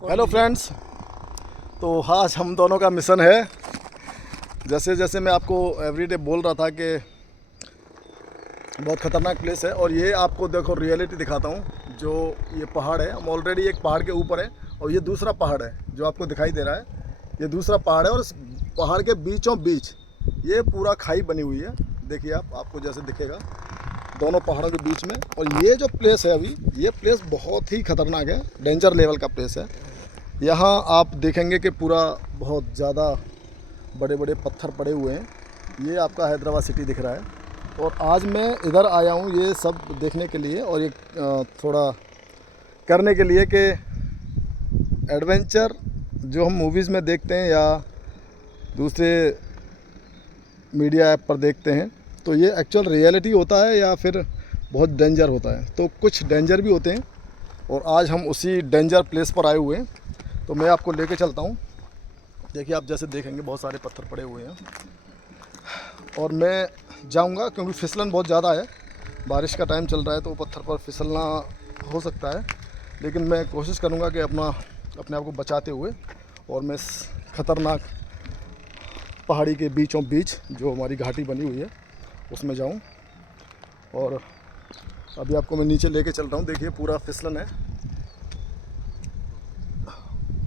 Hello friends. तो आज हम दोनों का मिशन है, जैसे जैसे मैं आपको एवरीडे बोल रहा था कि बहुत ख़तरनाक प्लेस है, और ये आपको देखो रियलिटी दिखाता हूँ। जो ये पहाड़ है, हम ऑलरेडी एक पहाड़ के ऊपर है, और ये दूसरा पहाड़ है जो आपको दिखाई दे रहा है। ये दूसरा पहाड़ है, और इस पहाड़ के बीचों बीच ये पूरा खाई बनी हुई है। देखिए आपको जैसे दिखेगा दोनों पहाड़ों के बीच में। और ये जो प्लेस है अभी, ये प्लेस बहुत ही ख़तरनाक है, डेंजर लेवल का प्लेस है। यहाँ आप देखेंगे कि पूरा बहुत ज़्यादा बड़े बड़े पत्थर पड़े हुए हैं। ये आपका हैदराबाद सिटी दिख रहा है, और आज मैं इधर आया हूँ ये सब देखने के लिए, और ये थोड़ा करने के लिए कि एडवेंचर जो हम मूवीज़ में देखते हैं या दूसरे मीडिया ऐप पर देखते हैं, तो ये एक्चुअल रियलिटी होता है या फिर बहुत डेंजर होता है। तो कुछ डेंजर भी होते हैं, और आज हम उसी डेंजर प्लेस पर आए हुए हैं। तो मैं आपको लेके चलता हूँ। देखिए आप जैसे देखेंगे बहुत सारे पत्थर पड़े हुए हैं, और मैं जाऊँगा क्योंकि फिसलन बहुत ज़्यादा है। बारिश का टाइम चल रहा है तो पत्थर पर फिसलना हो सकता है, लेकिन मैं कोशिश करूँगा कि अपने आप को बचाते हुए और मैं इस ख़तरनाक पहाड़ी के बीचों बीच जो हमारी घाटी बनी हुई है उसमें जाऊँ। और अभी आपको मैं नीचे लेके चल रहा हूँ। देखिए पूरा फिसलन है,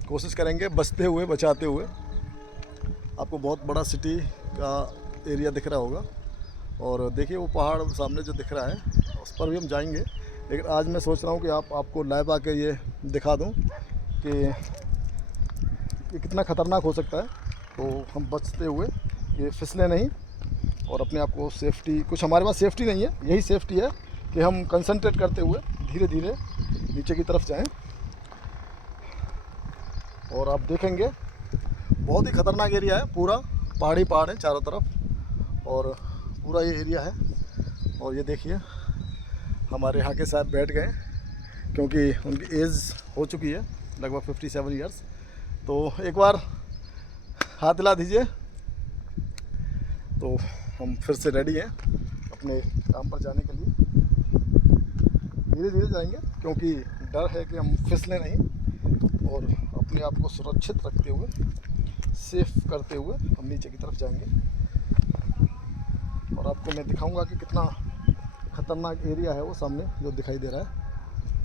कोशिश करेंगे बचते हुए बचाते हुए। आपको बहुत बड़ा सिटी का एरिया दिख रहा होगा, और देखिए वो पहाड़ सामने जो दिख रहा है उस पर भी हम जाएंगे। लेकिन आज मैं सोच रहा हूँ कि आपको लाइव आके ये दिखा दूँ कि ये कितना ख़तरनाक हो सकता है। तो हम बचते हुए कि फिसले नहीं, और अपने आप को सेफ्टी, कुछ हमारे पास सेफ्टी नहीं है, यही सेफ्टी है कि हम कंसंट्रेट करते हुए धीरे धीरे नीचे की तरफ जाएं। और आप देखेंगे बहुत ही ख़तरनाक एरिया है, पूरा पहाड़ी पहाड़ है चारों तरफ, और पूरा ये एरिया है। और ये देखिए हमारे यहाँ के साथ बैठ गए क्योंकि उनकी एज हो चुकी है लगभग 57 ईयर्स। तो एक बार हाथ हिला दीजिए। तो हम फिर से रेडी हैं अपने काम पर जाने के लिए। धीरे धीरे जाएंगे क्योंकि डर है कि हम फिसलें नहीं, और अपने आप को सुरक्षित रखते हुए, सेफ करते हुए हम नीचे की तरफ जाएंगे। और आपको मैं दिखाऊंगा कि कितना ख़तरनाक एरिया है वो सामने जो दिखाई दे रहा है,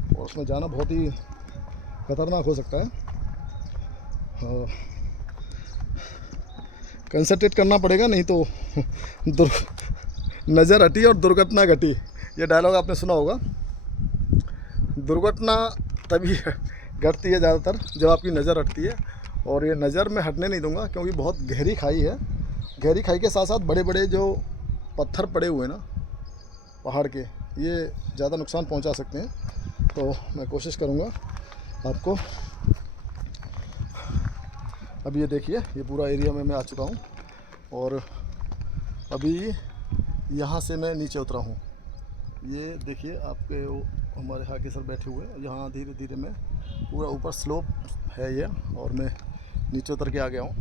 और उसमें जाना बहुत ही ख़तरनाक हो सकता है। कंसंट्रेट करना पड़ेगा, नहीं तो नज़र हटी और दुर्घटना घटी। ये डायलॉग आपने सुना होगा। दुर्घटना तभी घटती है ज़्यादातर जब आपकी नज़र हटती है, और ये नज़र मैं हटने नहीं दूंगा क्योंकि बहुत गहरी खाई है। गहरी खाई के साथ साथ बड़े बड़े जो पत्थर पड़े हुए हैं ना पहाड़ के, ये ज़्यादा नुकसान पहुंचा सकते हैं। तो मैं कोशिश करूंगा आपको। अब ये देखिए ये पूरा एरिया में मैं आ चुका हूँ, और अभी यहाँ से मैं नीचे उतरा हूँ। ये देखिए आपके वो हमारे हाके सर बैठे हुए हैं। यहाँ धीरे धीरे मैं पूरा ऊपर स्लोप है ये, और मैं नीचे उतर के आ गया हूँ।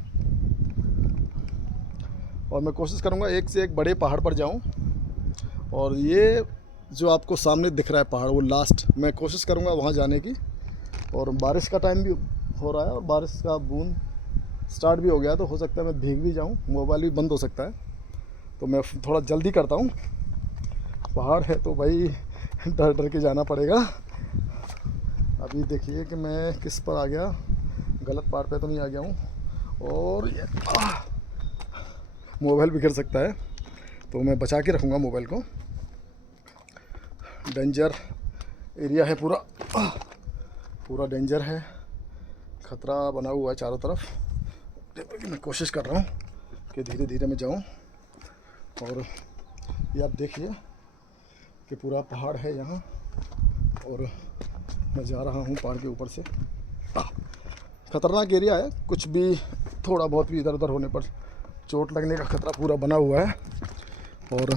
और मैं कोशिश करूँगा एक से एक बड़े पहाड़ पर जाऊँ। और ये जो आपको सामने दिख रहा है पहाड़, वो लास्ट, मैं कोशिश करूँगा वहाँ जाने की। और बारिश का टाइम भी हो रहा है, और बारिश का बूंद स्टार्ट भी हो गया, तो हो सकता है मैं भीग भी जाऊँ, मोबाइल भी बंद हो सकता है। तो मैं थोड़ा जल्दी करता हूँ। पहाड़ है तो भाई डर डर के जाना पड़ेगा। अभी देखिए कि मैं किस पर आ गया, गलत पहाड़ पे तो नहीं आ गया हूँ। और ये मोबाइल भी गिर सकता है, तो मैं बचा के रखूँगा मोबाइल को। डेंजर एरिया है पूरा, पूरा डेंजर है, खतरा बना हुआ है चारों तरफ। देखो मैं कोशिश कर रहा हूँ कि धीरे धीरे मैं जाऊँ। और ये आप देखिए कि पूरा पहाड़ है यहाँ, और मैं जा रहा हूँ पहाड़ के ऊपर से। ख़तरनाक एरिया है, कुछ भी थोड़ा बहुत भी इधर उधर होने पर चोट लगने का खतरा पूरा बना हुआ है। और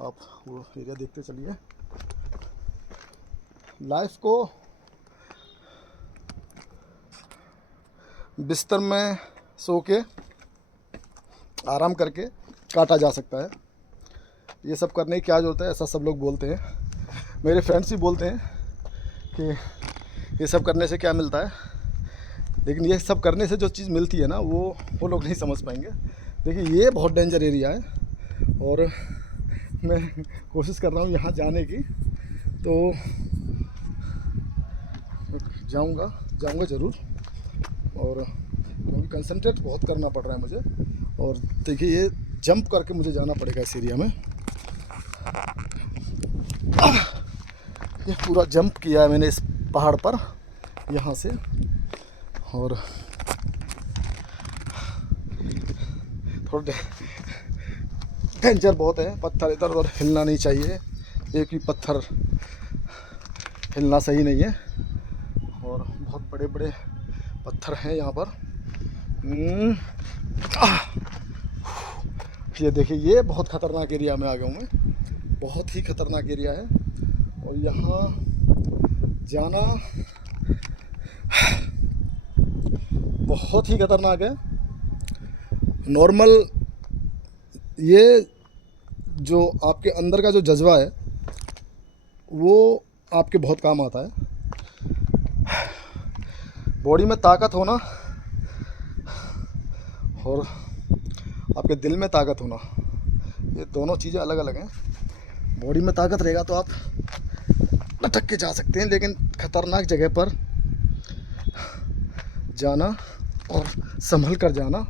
आप वो एरिया देखते चलिए। लाइफ को बिस्तर में सो के आराम करके काटा जा सकता है। ये सब करने की क्या जरूरत है, ऐसा सब लोग बोलते हैं। मेरे फ्रेंड्स भी बोलते हैं कि ये सब करने से क्या मिलता है, लेकिन ये सब करने से जो चीज़ मिलती है ना वो लोग नहीं समझ पाएंगे। देखिए ये बहुत डेंजर एरिया है और मैं कोशिश कर रहा हूँ यहाँ जाने की, तो जाऊँगा ज़रूर, और क्योंकि कंसंट्रेट बहुत करना पड़ रहा है मुझे। और देखिए ये जंप करके मुझे जाना पड़ेगा इस एरिया में। ये पूरा जंप किया है मैंने इस पहाड़ पर यहाँ से, और थोड़ा डेंजर बहुत है। पत्थर इधर उधर हिलना नहीं चाहिए, एक भी पत्थर हिलना सही नहीं है, और बहुत बड़े बड़े पत्थर हैं यहाँ पर। ये देखिए ये बहुत ख़तरनाक एरिया में आ गया हूँ मैं, बहुत ही ख़तरनाक एरिया है, और यहाँ जाना बहुत ही ख़तरनाक है। नॉर्मल ये जो आपके अंदर का जो जज्बा है वो आपके बहुत काम आता है। बॉडी में ताकत होना और आपके दिल में ताकत होना, ये दोनों चीज़ें अलग अलग हैं। बॉडी में ताकत रहेगा तो आप लटक के जा सकते हैं, लेकिन ख़तरनाक जगह पर जाना और संभल कर जाना।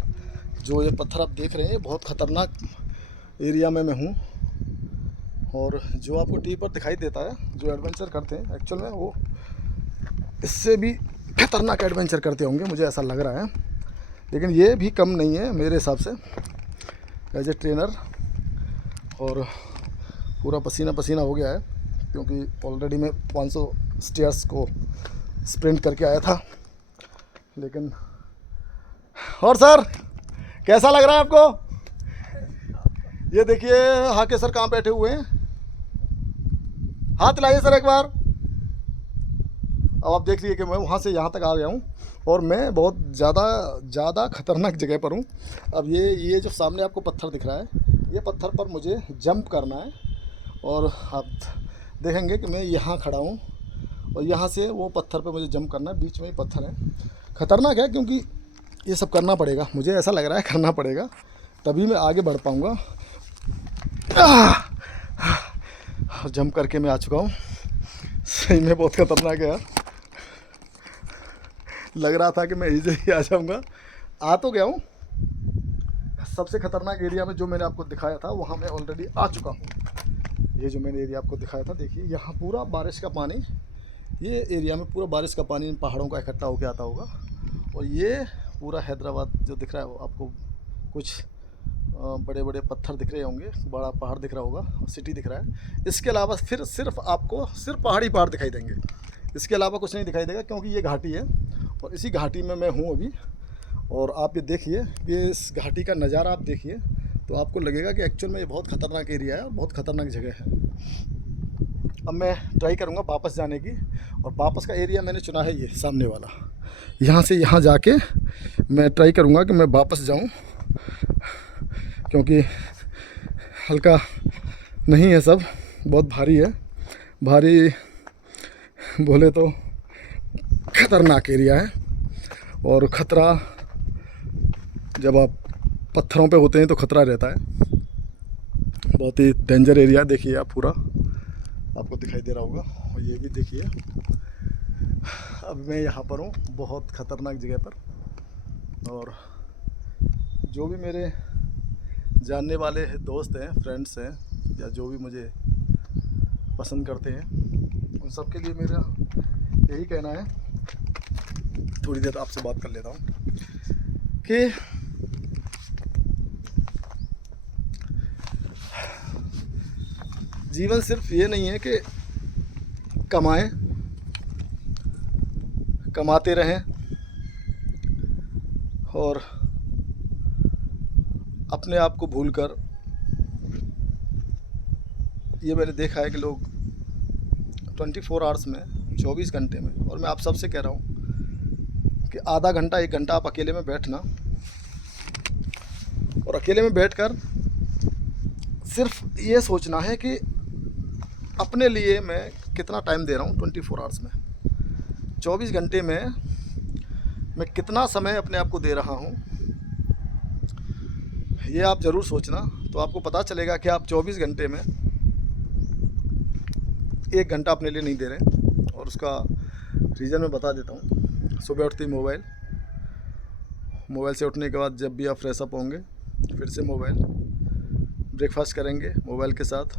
जो ये पत्थर आप देख रहे हैं, बहुत ख़तरनाक एरिया में मैं हूँ, और जो आपको टीवी पर दिखाई देता है, जो एडवेंचर करते हैं, एक्चुअल में वो इससे भी खतरनाक एडवेंचर करते होंगे, मुझे ऐसा लग रहा है। लेकिन ये भी कम नहीं है मेरे हिसाब से एज ए ट्रेनर। और पूरा पसीना पसीना हो गया है, क्योंकि ऑलरेडी मैं 500 स्टेयर्स को स्प्रिंट करके आया था। लेकिन और सर कैसा लग रहा है आपको? ये देखिए हाके सर कहाँ बैठे हुए हैं, हाथ लाइए सर एक बार। अब आप देख लीजिए कि मैं वहाँ से यहाँ तक आ गया हूँ, और मैं बहुत ज़्यादा ख़तरनाक जगह पर हूँ। अब ये जो सामने आपको पत्थर दिख रहा है, ये पत्थर पर मुझे जंप करना है, और आप देखेंगे कि मैं यहाँ खड़ा हूँ, और यहाँ से वो पत्थर पर मुझे जंप करना है। बीच में ही पत्थर है, ख़तरनाक है, क्योंकि ये सब करना पड़ेगा, मुझे ऐसा लग रहा है करना पड़ेगा, तभी मैं आगे बढ़ पाऊँगा। जंप करके मैं आ चुका हूँ, सही में बहुत ख़तरनाक है यार। लग रहा था कि मैं इजीली आ जाऊँगा, आ तो गया हूँ। सबसे ख़तरनाक एरिया में जो मैंने आपको दिखाया था वहाँ मैं ऑलरेडी आ चुका हूँ। ये जो मैंने एरिया आपको दिखाया था, देखिए यहाँ पूरा बारिश का पानी, ये एरिया में पूरा बारिश का पानी इन पहाड़ों का इकट्ठा होकर आता होगा। और ये पूरा हैदराबाद जो दिख रहा है, आपको कुछ बड़े बड़े पत्थर दिख रहे होंगे, बड़ा पहाड़ दिख रहा होगा, सिटी दिख रहा है। इसके अलावा फिर सिर्फ आपको पहाड़ दिखाई देंगे, इसके अलावा कुछ नहीं दिखाई देगा, क्योंकि ये घाटी है, और इसी घाटी में मैं हूँ अभी। और आप ये देखिए, ये इस घाटी का नज़ारा आप देखिए, तो आपको लगेगा कि एक्चुअल में ये बहुत ख़तरनाक एरिया है और बहुत ख़तरनाक जगह है। अब मैं ट्राई करूँगा वापस जाने की, और वापस का एरिया मैंने चुना है ये सामने वाला। यहाँ से यहाँ जाके मैं ट्राई करूँगा कि मैं वापस जाऊँ, क्योंकि हल्का नहीं है, सब बहुत भारी है। भारी बोले तो ख़तरनाक एरिया है, और ख़तरा जब आप पत्थरों पे होते हैं तो ख़तरा रहता है। बहुत ही डेंजर एरिया, देखिए आप पूरा आपको दिखाई दे रहा होगा। और ये भी देखिए, अब मैं यहाँ पर हूँ बहुत ख़तरनाक जगह पर, और जो भी मेरे जानने वाले दोस्त हैं, फ्रेंड्स हैं, या जो भी मुझे पसंद करते हैं, उन सब के लिए मेरा यही कहना है। थोड़ी देर आपसे बात कर लेता हूँ कि जीवन सिर्फ ये नहीं है कि कमाते रहें और अपने आप को भूलकर। ये मैंने देखा है कि लोग 24 आवर्स में, 24 घंटे में, और मैं आप सबसे कह रहा हूँ कि आधा घंटा 1 घंटा आप अकेले में बैठना, और अकेले में बैठकर सिर्फ ये सोचना है कि अपने लिए मैं कितना टाइम दे रहा हूँ 24 आवर्स में। 24 घंटे में मैं कितना समय अपने आप को दे रहा हूँ, ये आप ज़रूर सोचना। तो आपको पता चलेगा कि आप 24 घंटे में 1 घंटा अपने लिए नहीं दे रहे। और उसका रीज़न मैं बता देता हूँ। सुबह उठते ही मोबाइल से उठने के बाद जब भी आप फ्रेश अप होंगे फिर से मोबाइल, ब्रेकफास्ट करेंगे मोबाइल के साथ,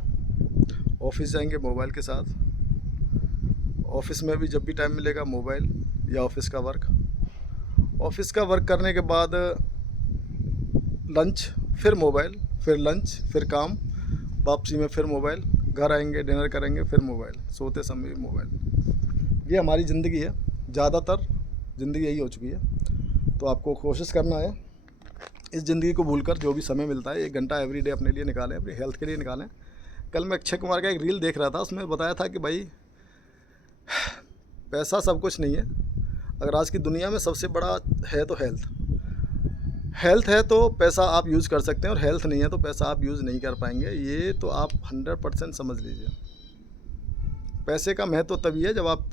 ऑफिस जाएंगे मोबाइल के साथ, ऑफिस में भी जब भी टाइम मिलेगा मोबाइल या ऑफिस का वर्क करने के बाद लंच, फिर मोबाइल, फिर लंच, फिर काम, वापसी में फिर मोबाइल, घर आएंगे डिनर करेंगे फिर मोबाइल, सोते समय भी मोबाइल। ये हमारी ज़िंदगी है, ज़्यादातर ज़िंदगी यही हो चुकी है। तो आपको कोशिश करना है इस ज़िंदगी को भूलकर जो भी समय मिलता है 1 घंटा एवरीडे अपने लिए निकालें, अपनी हेल्थ के लिए निकालें। कल मैं अक्षय कुमार का एक रील देख रहा था, उसमें बताया था कि भाई पैसा सब कुछ नहीं है, अगर आज की दुनिया में सबसे बड़ा है तो हेल्थ है तो पैसा आप यूज़ कर सकते हैं, और हेल्थ नहीं है तो पैसा आप यूज़ नहीं कर पाएंगे। ये तो आप 100% समझ लीजिए। पैसे का महत्व तभी है जब आप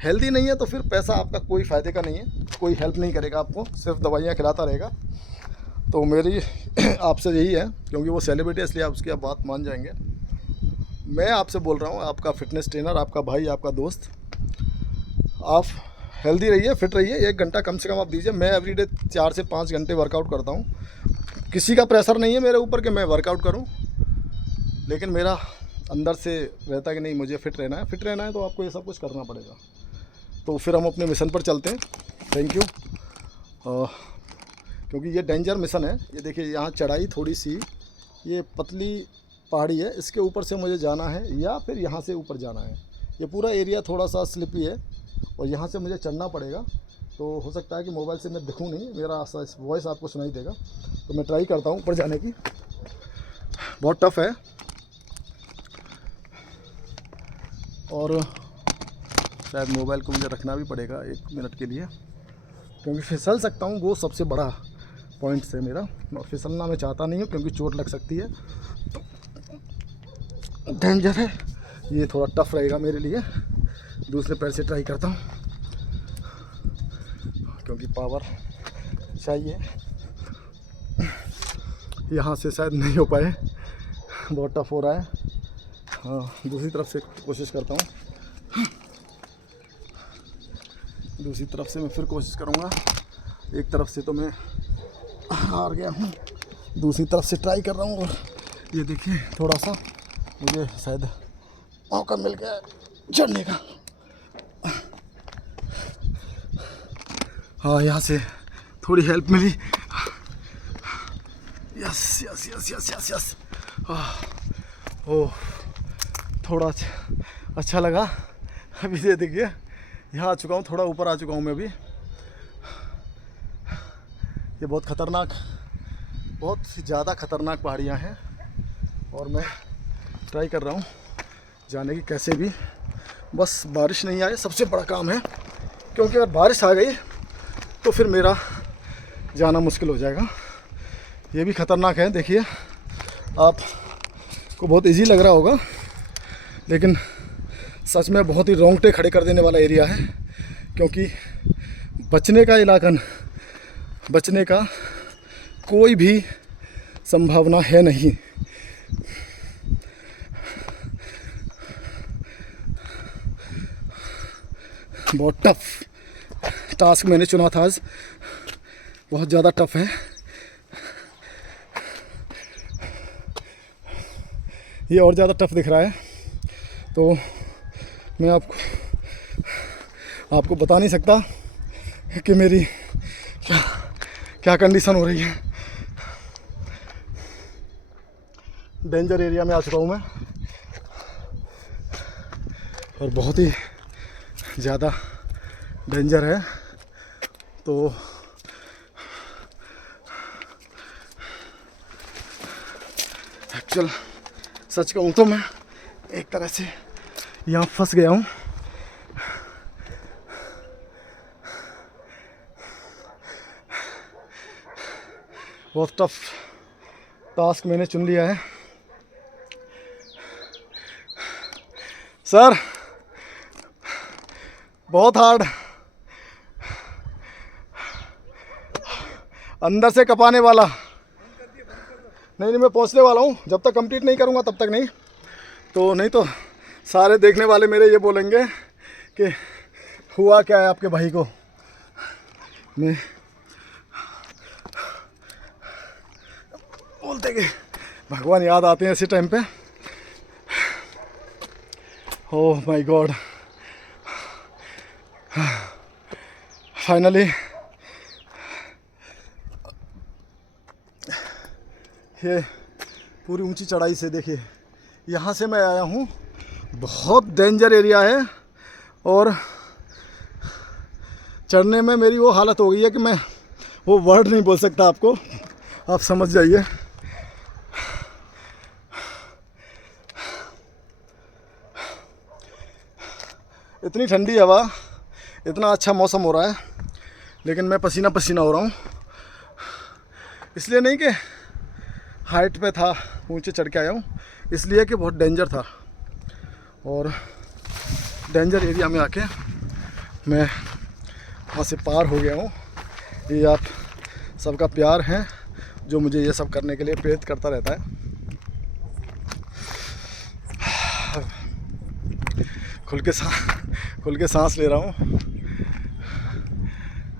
हेल्दी नहीं है तो फिर पैसा आपका कोई फ़ायदे का नहीं है, कोई हेल्प नहीं करेगा आपको, सिर्फ दवाइयाँ खिलाता रहेगा। तो मेरी आपसे यही है, क्योंकि वो सेलिब्रिटी है इसलिए आप उसकी बात मान जाएंगे। मैं आपसे बोल रहा हूँ, आपका फिटनेस ट्रेनर, आपका भाई, आपका दोस्त, आप हेल्दी रहिए, फिट रहिए। 1 घंटा कम से कम आप दीजिए। मैं एवरीडे 4 से 5 घंटे वर्कआउट करता हूँ। किसी का प्रेशर नहीं है मेरे ऊपर कि मैं वर्कआउट करूँ, लेकिन मेरा अंदर से रहता है कि नहीं मुझे फिट रहना है तो आपको ये सब कुछ करना पड़ेगा। तो फिर हम अपने मिशन पर चलते हैं। Thank you. क्योंकि ये डेंजर मिशन है। ये देखिए यहाँ चढ़ाई थोड़ी सी, ये पतली पहाड़ी है, इसके ऊपर से मुझे जाना है या फिर यहाँ से ऊपर जाना है। ये पूरा एरिया थोड़ा सा स्लिपी है और यहाँ से मुझे चढ़ना पड़ेगा। तो हो सकता है कि मोबाइल से मैं दिखूँ नहीं, मेरा वॉइस आपको सुनाई देगा। तो मैं ट्राई करता हूँ ऊपर जाने की। बहुत टफ़ है और शायद मोबाइल को मुझे रखना भी पड़ेगा 1 मिनट के लिए, क्योंकि फिसल सकता हूँ, वो सबसे बड़ा पॉइंट है मेरा। और फिसलना मैं चाहता नहीं हूँ क्योंकि चोट लग सकती है, डेंजर है। ये थोड़ा टफ रहेगा मेरे लिए। दूसरे पैर से ट्राई करता हूँ क्योंकि पावर चाहिए। यहाँ से शायद नहीं हो पाए, बहुत टफ हो रहा है। हाँ, दूसरी तरफ से कोशिश करता हूँ। दूसरी तरफ से मैं फिर कोशिश करूँगा। एक तरफ से तो मैं हार गया हूँ, दूसरी तरफ से ट्राई कर रहा हूँ। और ये देखिए थोड़ा सा मुझे शायद मौका मिल गया चढ़ने का। हाँ, यहाँ से थोड़ी हेल्प मिली। Yes yes yes yes yes yes. ओह, थोड़ा अच्छा लगा। अभी ये देखिए यहाँ आ चुका हूँ, थोड़ा ऊपर आ चुका हूँ मैं अभी। ये बहुत ज़्यादा खतरनाक पहाड़ियाँ हैं और मैं ट्राई कर रहा हूँ जाने की कैसे भी। बस बारिश नहीं आए, सबसे बड़ा काम है, क्योंकि अगर बारिश आ गई तो फिर मेरा जाना मुश्किल हो जाएगा। ये भी ख़तरनाक है। देखिए आपको बहुत इजी लग रहा होगा, लेकिन सच में बहुत ही रोंगटे खड़े कर देने वाला एरिया है, क्योंकि बचने का कोई भी संभावना है नहीं। बहुत टफ टास्क मैंने चुना था आज, बहुत ज़्यादा टफ है। ये और ज़्यादा टफ दिख रहा है, तो मैं आपको बता नहीं सकता कि मेरी क्या कंडीशन हो रही है। डेंजर एरिया में आ चुका हूँ मैं और बहुत ही ज़्यादा डेंजर है। तो एक्चुअल सच कहूँ तो मैं एक तरह से यहाँ फंस गया हूँ। बहुत टफ टास्क मैंने चुन लिया है। सर बहुत हार्ड, अंदर से कपाने वाला। नहीं नहीं, मैं पहुंचने वाला हूँ, जब तक कंप्लीट नहीं करूँगा तब तक नहीं। तो नहीं तो सारे देखने वाले मेरे ये बोलेंगे कि हुआ क्या है आपके भाई को। मैं बोलते कि भगवान याद आते हैं इसी टाइम पे। ओह माय गॉड, फाइनली ये पूरी ऊंची चढ़ाई से देखिए, यहाँ से मैं आया हूँ, बहुत डेंजर एरिया है और चढ़ने में मेरी वो हालत हो गई है कि मैं वो वर्ड नहीं बोल सकता आपको, आप समझ जाइए। इतनी ठंडी हवा, इतना अच्छा मौसम हो रहा है, लेकिन मैं पसीना पसीना हो रहा हूँ। इसलिए नहीं कि हाइट पे था, ऊंचे चढ़ के आया हूँ, इसलिए कि बहुत डेंजर था। और डेंजर एरिया में आके मैं वहाँ से पार हो गया हूँ। ये आप सबका प्यार है जो मुझे ये सब करने के लिए प्रेरित करता रहता है। खुल के सांस ले रहा हूँ।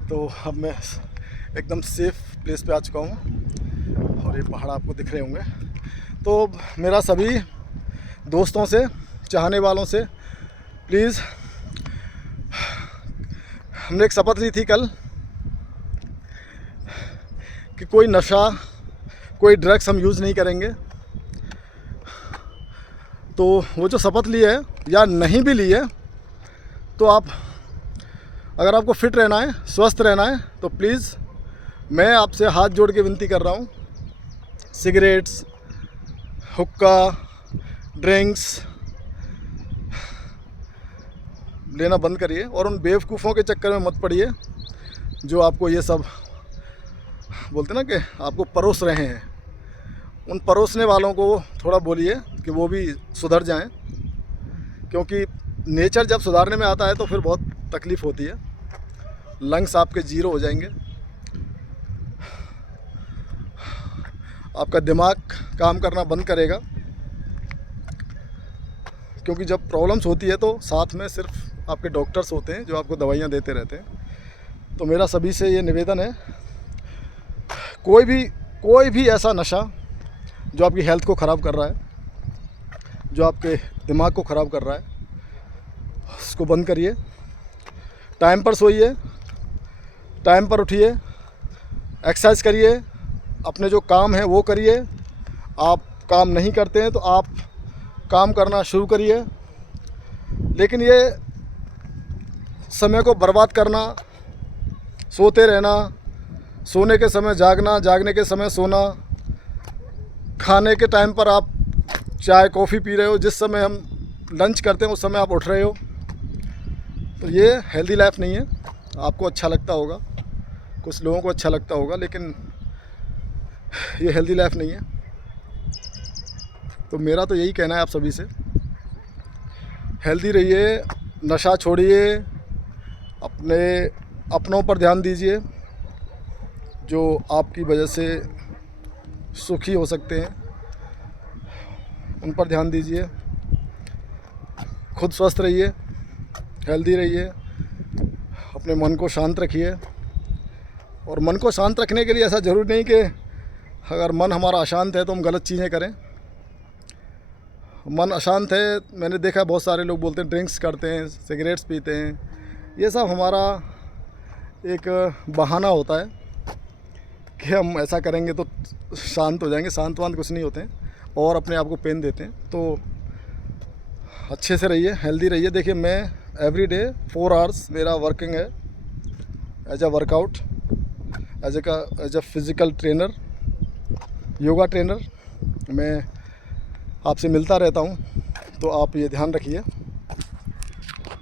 तो अब मैं एकदम सेफ प्लेस पे आ चुका हूँ और ये पहाड़ आपको दिख रहे होंगे। तो मेरा सभी दोस्तों से, चाहने वालों से, प्लीज़, हमने एक शपथ ली थी कल कि कोई नशा, कोई ड्रग्स हम यूज़ नहीं करेंगे। तो वो जो शपथ ली है या नहीं भी ली है, तो आप, अगर आपको फिट रहना है, स्वस्थ रहना है, तो प्लीज़ मैं आपसे हाथ जोड़ के विनती कर रहा हूँ, सिगरेट्स, हुक्का, ड्रिंक्स लेना बंद करिए और उन बेवकूफ़ों के चक्कर में मत पड़िए जो आपको ये सब बोलते ना कि आपको परोस रहे हैं। उन परोसने वालों को थोड़ा बोलिए कि वो भी सुधर जाएं, क्योंकि नेचर जब सुधारने में आता है तो फिर बहुत तकलीफ़ होती है। लंग्स आपके ज़ीरो हो जाएंगे, आपका दिमाग काम करना बंद करेगा, क्योंकि जब प्रॉब्लम्स होती है तो साथ में सिर्फ आपके डॉक्टर्स होते हैं जो आपको दवाइयाँ देते रहते हैं। तो मेरा सभी से ये निवेदन है, कोई भी ऐसा नशा जो आपकी हेल्थ को ख़राब कर रहा है, जो आपके दिमाग को ख़राब कर रहा है, उसको बंद करिए। टाइम पर सोइए, टाइम पर उठिए, एक्सरसाइज करिए, अपने जो काम है वो करिए। आप काम नहीं करते हैं तो आप काम करना शुरू करिए। लेकिन ये समय को बर्बाद करना, सोते रहना, सोने के समय जागना, जागने के समय सोना, खाने के टाइम पर आप चाय कॉफ़ी पी रहे हो, जिस समय हम लंच करते हैं उस समय आप उठ रहे हो, तो ये हेल्दी लाइफ नहीं है। आपको अच्छा लगता होगा, कुछ लोगों को अच्छा लगता होगा, लेकिन ये हेल्दी लाइफ नहीं है। तो मेरा तो यही कहना है आप सभी से, हेल्दी रहिए, नशा छोड़िए, अपनों पर ध्यान दीजिए जो आपकी वजह से सुखी हो सकते हैं, उन पर ध्यान दीजिए। खुद स्वस्थ रहिए, हेल्दी रहिए, अपने मन को शांत रखिए। और मन को शांत रखने के लिए ऐसा ज़रूरी नहीं कि अगर मन हमारा अशांत है तो हम गलत चीज़ें करें। मन अशांत है, मैंने देखा है बहुत सारे लोग बोलते हैं ड्रिंक्स करते हैं, सिगरेट्स पीते हैं, ये सब हमारा एक बहाना होता है कि हम ऐसा करेंगे तो शांत हो जाएंगे। शांत कुछ नहीं होते हैं और अपने आप को पेन देते हैं। तो अच्छे से रहिए, हेल्दी रहिए। देखिए, मैं एवरी डे 4 आवर्स मेरा वर्किंग है as a workout, as a physical trainer, yoga trainer. मैं आपसे मिलता रहता हूँ, तो आप ये ध्यान रखिए।